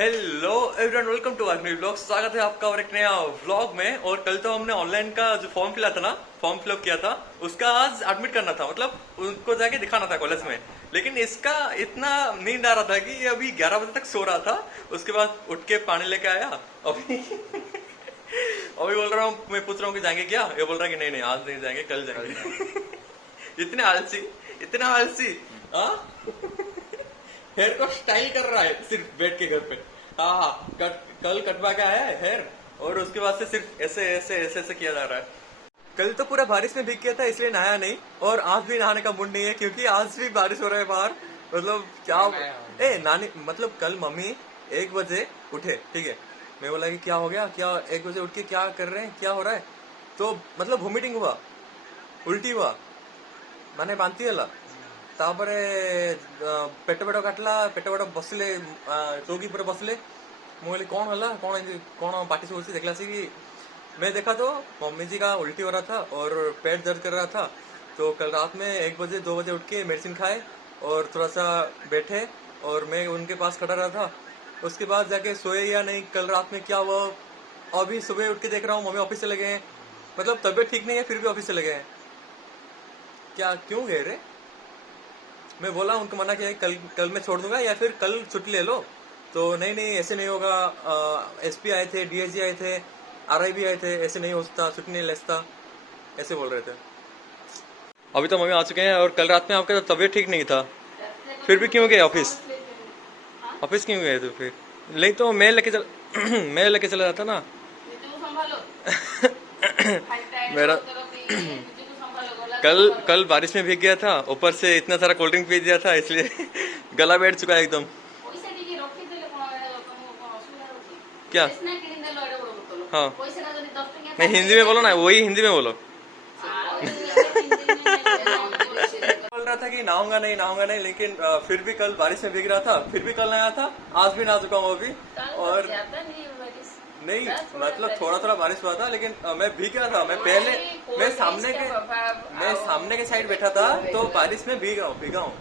Hello everyone, welcome to our new vlog. स्वागत है आपका और एक नया व्लॉग में। और कल तो हमने ऑनलाइन का जो फॉर्म फिलअप किया था, उसका आज एडमिट करना था, मतलब उनको जाके दिखाना था कॉलेज में। लेकिन इसका इतना नींद आ रहा था कि ये अभी 11 बजे तक सो रहा था। उसके बाद उठ के पानी लेके आया। अभी अभी बोल रहा हूँ, मैं पूछ रहा हूँ कि जाएंगे क्या। ये बोल रहा है कि नहीं नहीं, आज नहीं जाएंगे, कल जाएंगे। इतने आलसी हाँ। हेयर को स्टाइल कर रहा है सिर्फ बैठ के घर पे। हाँ, कल कटवा के आया है हेयर, और उसके बाद से सिर्फ ऐसे ऐसे ऐसे ऐसे किया जा रहा है। कल तो पूरा बारिश में भीग गया था, इसलिए नहाया नहीं। और आज भी नहाने का मूड नहीं है, क्योंकि आज भी बारिश हो रहा है बाहर। मतलब क्या नानी, मतलब कल मम्मी 1 बजे उठे, ठीक है। मैं बोला कि क्या हो गया, क्या 1 बजे उठ के क्या कर रहे हैं, क्या हो रहा है। तो मतलब वोमिटिंग हुआ, उल्टी हुआ, माने बांती है। तापरे पेट पेट काटला, पेट पेट बसले चौकी पर बसले। मुझे कौन हला, कौन पार्टी से उसी देखला सी कि मैं देखा तो मम्मी जी का उल्टी हो रहा था और पेट दर्द कर रहा था। तो कल रात में 1 बजे 2 बजे उठ के मेडिसिन खाए और थोड़ा सा बैठे, और मैं उनके पास खड़ा रहा था। उसके बाद जाके सोए या नहीं, कल रात में क्या हुआ। अभी सुबह उठ के देख रहा हूँ मम्मी ऑफिस चले गए हैं। मतलब तबीयत ठीक नहीं है, फिर भी ऑफिस चले गए हैं। क्या, क्यों गए रे। मैं बोला, उनको मना किया कल मैं छोड़ दूंगा या फिर कल छुट्टी ले लो। तो नहीं नहीं, ऐसे नहीं होगा। एसपी आए थे, डीएसजी आए थे, आरआई भी आए थे, ऐसे नहीं हो सकता, छुट्टी नहीं ले सकता, ऐसे बोल रहे थे। अभी तो मम्मी आ चुके हैं, और कल रात में आपका तबीयत ठीक नहीं था, फिर भी क्यों गए ऑफिस। ऑफिस क्यों गए तो फिर। नहीं तो मैं लेके चल मैं लेके चला जाता ना। मेरा कल बारिश में भीग गया था, ऊपर से इतना सारा कोल्ड ड्रिंक पी दिया था, इसलिए गला बैठ चुका है एकदम। क्या। हाँ, नहीं हिंदी में बोलो ना, वही हिंदी में बोलो। बोल रहा था कि नहाऊंगा नहीं, लेकिन फिर भी कल बारिश में भीग रहा था, फिर भी कल नहाया था, आज भी नहा चुका हूँ अभी। और नहीं, मतलब थोड़ा थोड़ा बारिश हुआ था, लेकिन मैं भीग गया था। मैं सामने के साइड बैठा था, तो बारिश में भीगा हूँ।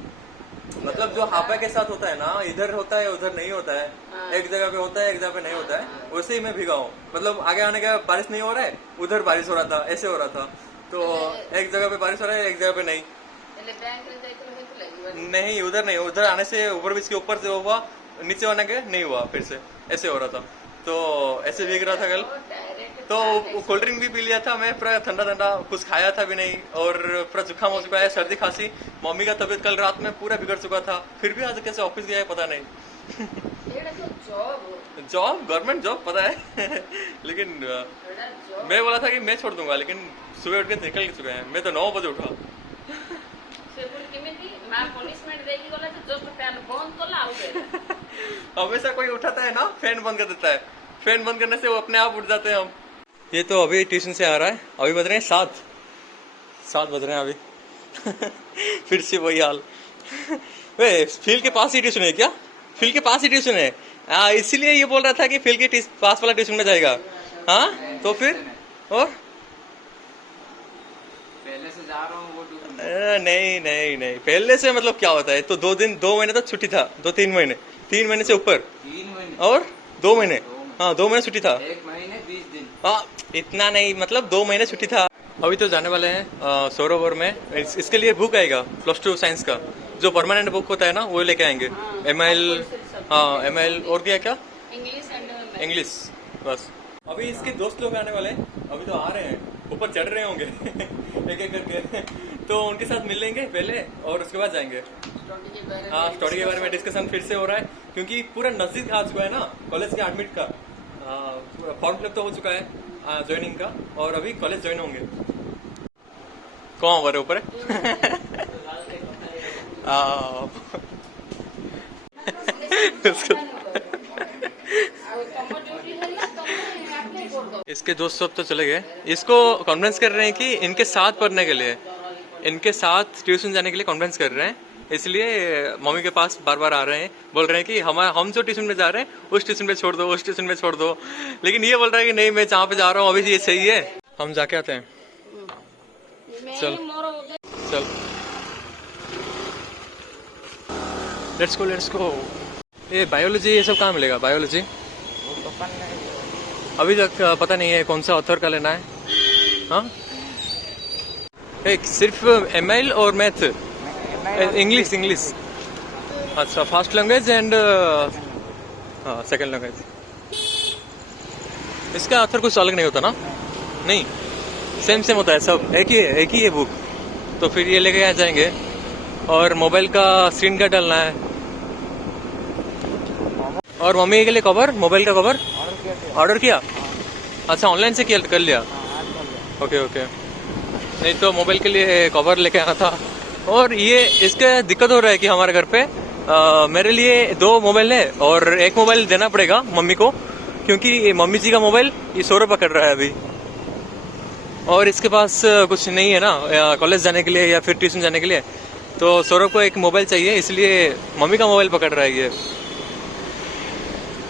मतलब जो हापा के साथ होता है ना, इधर होता है उधर नहीं होता है, एक जगह पे होता है एक जगह पे नहीं होता है, वैसे ही मैं भीगा हूँ। मतलब आगे आने का बारिश नहीं हो रहा है, उधर बारिश हो रहा था, ऐसे हो रहा था। तो एक जगह पे बारिश हो रहा है, एक जगह पे नहीं। नहीं, उधर नहीं, उधर आने से ऊपर ब्रिज के ऊपर से हुआ, नीचे आने के नहीं हुआ, फिर से ऐसे हो रहा था। तो ऐसे भीग रहा था कल। तो कोल्ड ड्रिंक भी पी लिया था मैं, पूरा ठंडा ठंडा, कुछ खाया था भी नहीं, और पूरा जुकाम हो चुका है, सर्दी खांसी। मम्मी का तबीयत कल रात में पूरा बिगड़ चुका था, फिर भी आज कैसे ऑफिस गया है पता नहीं। जॉब, गवर्नमेंट जॉब पता है। लेकिन मैं बोला था कि मैं छोड़ दूंगा, लेकिन सुबह उठ के निकल चुके हैं। मैं तो 9 बजे उठा। हमेशा कोई उठाता है ना, फैन बंद कर देता है, फैन बंद करने से वो अपने आप उठ जाते हैं हम। ये तो अभी ट्यूशन से आ रहा है, अभी बज रहे हैं 7 बज रहे हैं अभी। फिर से वही हाल। वे फील्ड के पास ही ट्यूशन है क्या। फील्ड के पास ही ट्यूशन है, इसीलिए ये बोल रहा था कि फील्ड के पास वाला ट्यूशन में जाएगा। हाँ तो फिर, और पहले से जा रहा हूँ वो नहीं नहीं नहीं, पहले से मतलब क्या होता है। तो 2 महीने तक छुट्टी था, 3 महीने से ऊपर, 3 महीने और 2 महीने। हाँ 2 महीने छुट्टी था। 1 महीने 20 दिन। हाँ, इतना नहीं, मतलब 2 महीने छुट्टी था। अभी तो जाने वाले हैं सरोवर में। इसके लिए बुक आएगा +2 साइंस का, जो परमानेंट बुक होता है ना, वो लेके आएंगे। ML, हाँ ML, और क्या इंग्लिश, बस। अभी इसके दोस्त लोग आने वाले हैं, अभी तो आ रहे हैं, ऊपर चढ़ रहे होंगे। एक एक करके। तो उनके साथ मिल लेंगे पहले, और उसके बाद जाएंगे। हाँ, स्टडी के बारे में डिस्कशन फिर से हो रहा है, क्योंकि पूरा नजदीक आ चुका है ना कॉलेज के एडमिट का। फॉर्म फिलअप तो हो चुका है ज्वाइनिंग का, और अभी कॉलेज ज्वाइन होंगे। कौन हमारे ऊपर इसके दोस्त सब तो चले गए, इसको कन्विंस कर रहे हैं कि इनके साथ पढ़ने के लिए, इनके साथ ट्यूशन जाने के लिए कन्विंस कर रहे हैं। इसलिए मम्मी के पास बार बार आ रहे हैं, बोल रहे हैं कि हम जो ट्यूशन में जा रहे हैं उस ट्यूशन में छोड़ दो, उस ट्यूशन में छोड़ दो। लेकिन ये बोल रहा है कि नहीं, मैं जहाँ पे जा रहा हूँ अभी ये सही है। हम जाके आते हैं, चल चल, लेट्स गो। ये बायोलॉजी ये सब कहाँ मिलेगा बायोलॉजी? वो तो पन नहीं। अभी तक पता नहीं है कौन सा ऑथर का लेना है। हाँ एक सिर्फ ML और मैथ, इंग्लिश इंग्लिश। अच्छा फर्स्ट लैंग्वेज एंड हाँ सेकंड लैंग्वेज। इसका ऑथर कुछ अलग नहीं होता ना? नहीं सेम सेम होता है सब, एक ही है बुक। तो फिर ये लेके आ जाएंगे। और मोबाइल का स्क्रीन गार्ड डालना है और मम्मी के लिए कवर, मोबाइल का कवर ऑर्डर किया। अच्छा ऑनलाइन से किया कर लिया। Okay okay. नहीं तो मोबाइल के लिए कवर लेके आना था। और ये इसका दिक्कत हो रहा है कि हमारे घर पे मेरे लिए 2 मोबाइल है और एक मोबाइल देना पड़ेगा मम्मी को, क्योंकि मम्मी जी का मोबाइल ये सौरभ पकड़ रहा है अभी। और इसके पास कुछ नहीं है ना कॉलेज जाने के लिए या फिर ट्यूशन जाने के लिए, तो सौरभ को एक मोबाइल चाहिए, इसलिए मम्मी का मोबाइल पकड़ रहा है ये।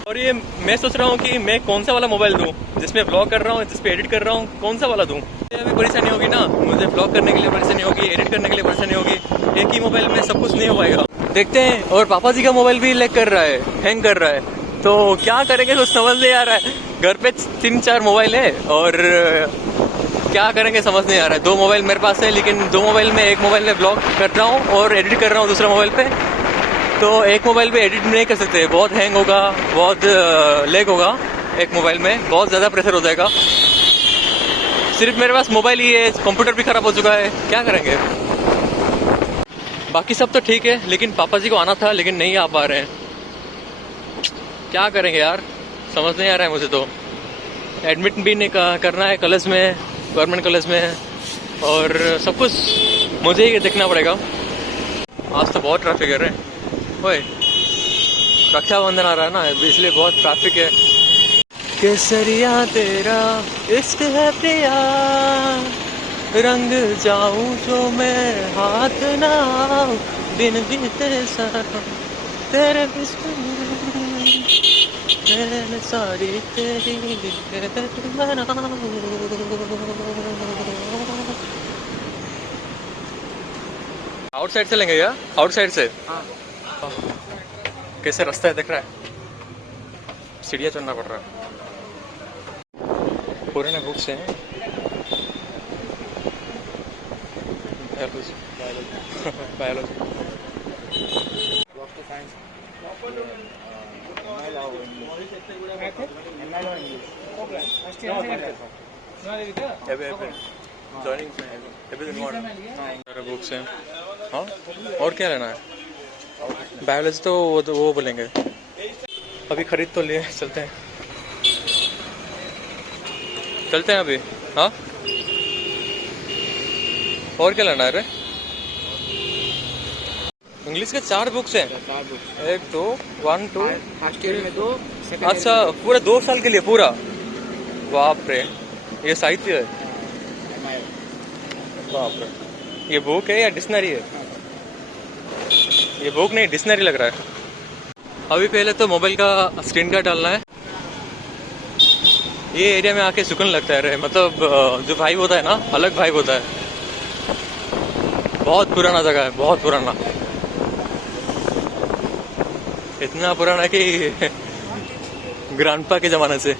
और ये मैं सोच रहा हूँ कि मैं कौन सा वाला मोबाइल दूँ जिसमें ब्लॉग कर रहा हूँ, जिसपे एडिट कर रहा हूँ, कौन सा वाला दूँ? अभी परेशानी होगी ना, मुझे ब्लॉग करने के लिए परेशानी होगी, एडिट करने के लिए परेशानी होगी। एक ही मोबाइल में सब कुछ नहीं हो पाएगा। देखते हैं। और पापा जी का मोबाइल भी लैग कर रहा है, हैंग कर रहा है, तो क्या करेंगे कुछ समझ नहीं आ रहा है। घर पे 3-4 मोबाइल है और क्या करेंगे समझ नहीं आ रहा है। 2 मोबाइल मेरे पास है, लेकिन 2 मोबाइल में एक मोबाइल में ब्लॉग कर रहा हूँ और एडिट कर रहा हूँ दूसरा मोबाइल पे। तो एक मोबाइल पे एडिट नहीं कर सकते, बहुत हैंग होगा, बहुत लैग होगा। एक मोबाइल में बहुत ज़्यादा प्रेशर हो जाएगा। सिर्फ मेरे पास मोबाइल ही है, कंप्यूटर भी खराब हो चुका है, क्या करेंगे? बाकी सब तो ठीक है, लेकिन पापा जी को आना था लेकिन नहीं आ पा रहे हैं। क्या करेंगे यार, समझ नहीं आ रहा है मुझे। तो एडमिट भी नहीं करना है कॉलेज में, गवर्नमेंट कॉलेज में, और सब कुछ मुझे ही देखना पड़ेगा। आज तो बहुत ट्रैफिक है रे। ओए रक्षाबंधन आ रहा है ना, इसलिए बहुत ट्रैफिक है। केसरिया तेरा इश्क है प्रिया, रंग जाऊं जो मैं हाथ ना बिन बीते तेरे मैंने सारी तेरी आउटसाइड से लेंगे क्या? आउटसाइड से? हाँ। कैसे रास्ता है दिख रहा है? सीढ़ियाँ चढ़ना पड़ रहा है। पुराने बुक्स हैं। बायोलॉजी बुक्स हैं। हाँ और क्या लेना है? बायोलॉजी तो वो बोलेंगे। अभी खरीद तो लिए, चलते हैं अभी। हाँ और क्या लेना है रे? इंग्लिश के 4 बुक्स हैं। 4 बुक, 1 2 1 2 फर्स्ट ईयर में 2, अच्छा पूरा 2 साल के लिए पूरा? बाप रे, ये साहित्य है। बाप रे, ये बुक है या डिक्शनरी है? ये बुक नहीं, डिक्शनरी लग रहा है। अभी पहले तो मोबाइल का स्क्रीन गार्ड डालना है। ये एरिया में आके सुकून लगता है रे, मतलब जो वाइब होता है ना, अलग वाइब होता है। बहुत पुराना जगह है, बहुत पुराना, इतना पुराना कि ग्रैंडपा के जमाने से।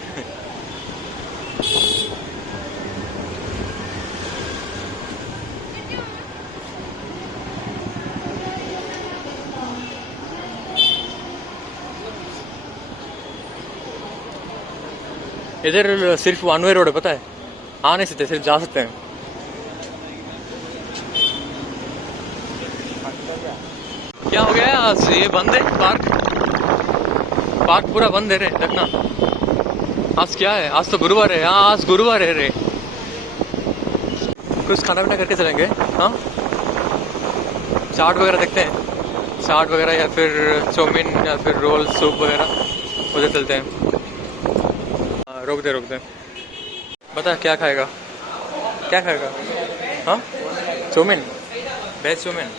इधर सिर्फ 1 वे रोड है, पता है? आ नहीं सकते, सिर्फ जा सकते हैं। क्या हो गया आज? ये बंद है पार्क पूरा बंद है रे, देखना। आज क्या है? आज तो गुरुवार है। हाँ आज गुरुवार है रे। कुछ खाना पीना करके चलेंगे। हाँ चाट वगैरह देखते हैं, चाट वगैरह या फिर चाउमीन या फिर रोल सूप वगैरह, उधर चलते हैं। रोक दे बता क्या खाएगा? हाँ चाउमीन, वेज चाउमीन।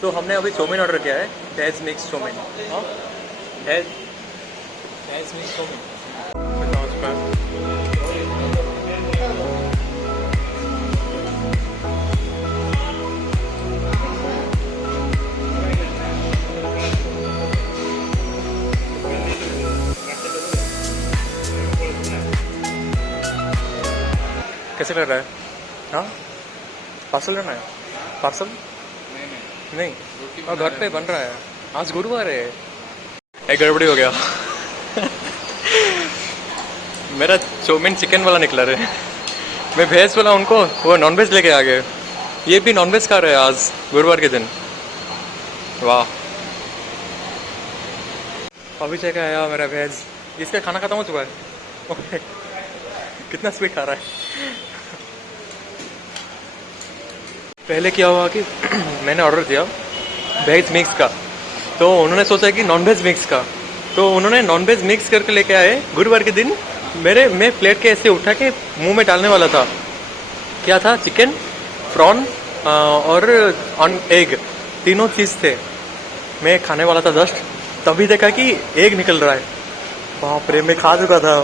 तो हमने अभी चाउमीन ऑर्डर किया है, वेज मिक्स चाउमीन। हाँ वेज मिक्स चाउमीन। कैसे कर रहा है? हाँ, पार्सल लेना है? पार्सल नहीं, और घर पे बन रहा है। आज गुरुवार है। एक गड़बड़ी हो गया। मेरा चाउमीन चिकन वाला निकला रे। मैं वेज वाला उनको वो नॉन वेज लेके आ गए। ये भी नॉन वेज खा रहे हैं आज गुरुवार के दिन। वाह, अभी चेक आया मेरा वेज। इसका खाना खत्म हो चुका है। कितना स्वीट खा रहा है। पहले क्या हुआ कि मैंने ऑर्डर दिया वेज मिक्स का, तो उन्होंने सोचा कि नॉन वेज मिक्स का, तो उन्होंने नॉन वेज मिक्स करके लेके आए गुरुवार के दिन। मैं प्लेट के ऐसे उठा के मुंह में डालने वाला था। क्या था? चिकन, प्रॉन और एग, तीनों चीज़ थे। मैं खाने वाला था जस्ट, तभी देखा कि एग निकल रहा है। बाप रे, मैं खा चुका था,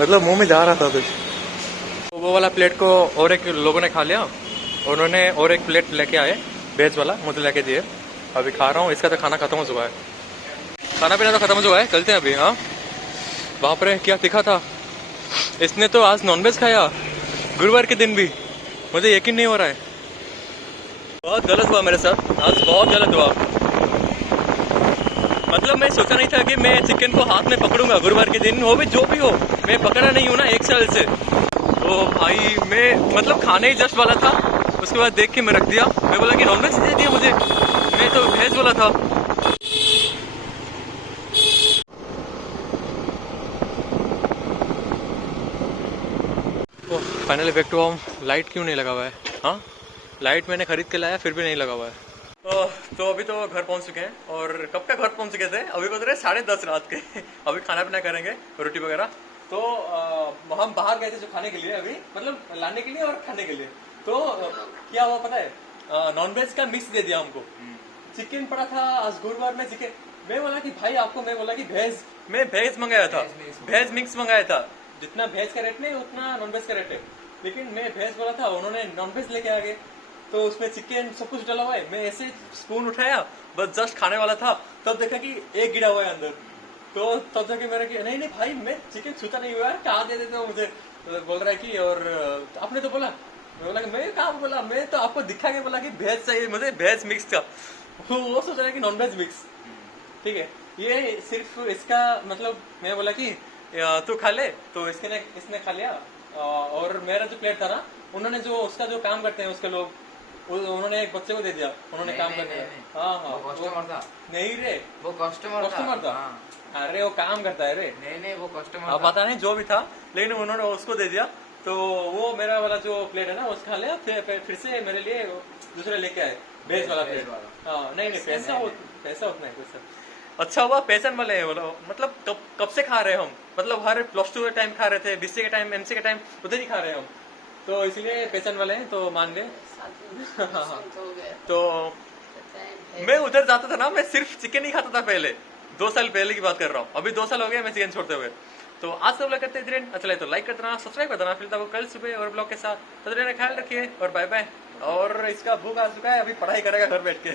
मतलब मुंह में जा रहा था कुछ। तो वो वाला प्लेट को और एक लोगों ने खा लिया। उन्होंने और एक प्लेट लेके आए वेज वाला, मुझे लेके दिए। अभी खा रहा हूँ। इसका तो खाना खत्म हो चुका है। खाना पीना तो खत्म हो चुका है। चलते हैं अभी। हाँ, बाप रे क्या तीखा था। इसने तो आज नॉनवेज खाया गुरुवार के दिन भी। मुझे यकीन नहीं हो रहा है। बहुत गलत हुआ मेरे साथ आज, बहुत गलत हुआ। मतलब मैं सोचा नहीं था कि मैं चिकन को हाथ में पकड़ूंगा गुरुवार के दिन, वो भी जो भी हो। मैं पकड़ा नहीं हूँ ना 1 साल से। तो भाई मैं मतलब खाने ही जस्ट वाला था, उसके बाद देख के मैं रख दिया। मैं बोला कि नॉनवेज दे दिया मुझे, मैं तो वेज वाला था। Finally back to home. Light क्यों नहीं लगा हुआ है? हाँ, लाइट मैंने खरीद के लाया फिर भी नहीं लगा हुआ है। तो अभी तो घर पहुंच चुके हैं। और कब का घर पहुंच चुके थे? अभी बज रहे 10:30 रात के। अभी खाना पीना करेंगे, रोटी वगैरह। तो हम बाहर गए थे जो खाने के लिए, अभी मतलब लाने के लिए और खाने के लिए। तो क्या हुआ पता है? नॉनवेज का मिक्स दे दिया हमको। चिकन पड़ा था आज गुरुवार में, चिकन। मैं बोला कि भाई आपको, मैं बोला कि भेज, मैं भेज मंगाया था, भेज मिक्स मंगाया था। जितना भेज का रेट नहीं उतना नॉनवेज का रेट है, लेकिन मैं भेज बोला था, उन्होंने नॉनवेज लेके आ गए। तो उसमें चिकन सब कुछ डाला हुआ है। मैं ऐसे स्पून उठाया, बस जस्ट खाने वाला था, तब देखा कि एक गिरा हुआ है अंदर। तो तब जाके मेरा कि नहीं नहीं भाई, मैं चिकन छूता नहीं हुआ यार, कहा दे देते हो मुझे। तो बोल रहा है कि और आपने तो बोला। मैं बोला कि मैं कहा बोला, मैं तो आपको दिखा के बोला कि भेज चाहिए मुझे, भेज मिक्स का। वो सोच रहा है कि नॉन वेज मिक्स। ठीक है, ये सिर्फ इसका मतलब मैं बोला कि तू खा ले, तो इसने खा लिया। और मेरा जो प्लेट था ना, उन्होंने जो उसका जो काम करते हैं उसके लोग, उन्होंने एक बच्चे को दे दिया। उन्होंने काम कर दिया। हाँ हाँ, वो कस्टमर था। नहीं रे, वो कस्टमर था। हाँ। अरे वो काम करता है रे। नहीं वो कस्टमर अब पता नहीं जो भी था, लेकिन उन्होंने उसको दे दिया। तो वो मेरा वाला जो प्लेट है ना उसका खा लिया। फिर से मेरे लिए दूसरे लेके आए वेज वाला प्लेट। हाँ नहीं पैसा उतना है पैसा। अच्छा हुआ पैसन वाले हैं वो लोग। मतलब कब से खा रहे हैं हम, मतलब हर +2 के टाइम खा रहे थे, BC के टाइम, MC के टाइम उधर ही खा रहे हैं हम। तो इसलिए पैसन वाले हैं, तो मान गए। तो मैं उधर जाता था ना, मैं सिर्फ चिकन ही खाता था पहले। 2 साल पहले की बात कर रहा हूँ। अभी 2 साल हो गए मैं चिकन छोड़ते हुए। तो आज सब लोग करते हैं। अच्छा लगे तो लाइक कर देना, सब्सक्राइब कर देना। फिर तब कल सुबह और ब्लॉग के साथ। तो ख्याल रखिए और बाय बाय। और इसका भूख आ चुका है, अभी पढ़ाई करेगा घर बैठ के।